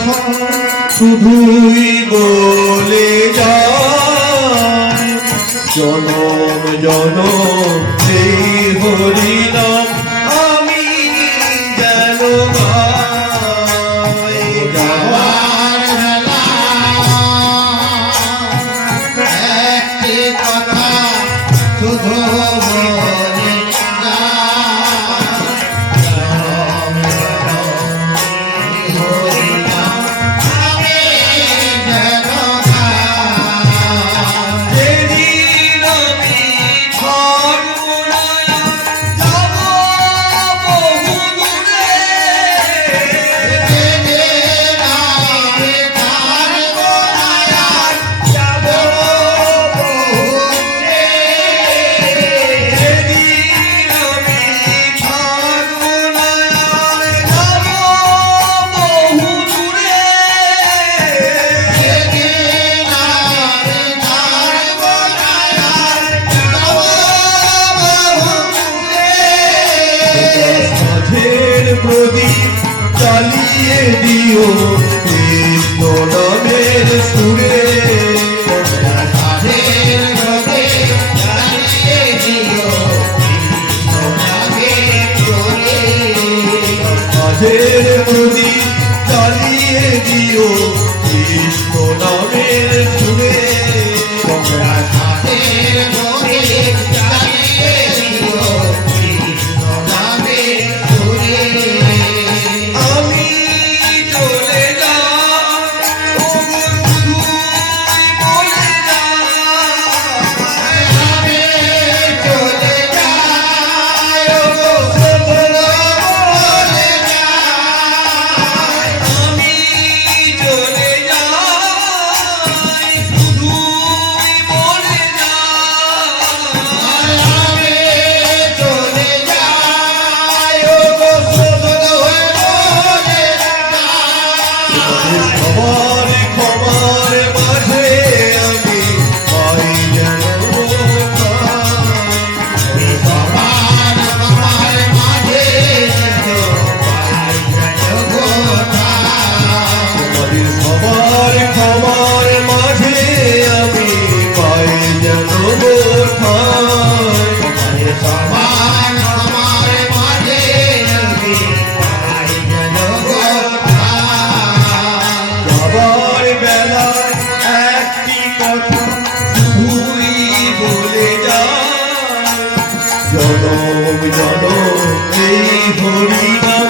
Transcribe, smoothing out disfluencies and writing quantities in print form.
কথা শুধুই বলে যায়, জনম জনম এই হরি নাম আমি যেন গাই। যাওয়ার বেলা একটি কথা শুধু বলে যায়, জনম জনম এই হরি নাম আমি যেন গাই। যেদিন আমি ছাড়বো না যাব বহু দূরে, যেদিন আমি ছাড়বো না যাব বহু দূরে, যেদিন আমি ছাড়বো না যাব বহু দূরে, যেদিন আমি ছাড়বো না যাব বহু দূরে, সাধের প্রদীপ চালিয়ে দিও কৃষ্ণ নামের সুরে। সাধের রোগে চালিয়ে দিও কৃষ্ণ নামের সুরে। সাধের প্রদীপ চালিয়ে দিও কৃষ্ণ নামের সুরে। তোমরা সাধের রোগে চালিয়ে দিও কৃষ্ণ নামের সুরে। আমি চলে যাই ওগো শুধুই বলে যাই, আমি চলে যাই ওগো শুধু বলে যাই। আমি চলে যাই শুধুই বলে যাই। আমি চলে যাই ওগো শুধু বলে যাই। সবার ক্ষমার মাঝে আমি পাই যেন সবার আমার মাঝে পাই যেন কোথায়। সবার ক্ষমার মাঝে আমি পাই যেন বোঠাই। সবার আমার মাঝে আমি পাই যেন কোথায়। যাবার বেলায় একটি কথা শুধুই বলে যায়, জনম জনম এই হরি নাম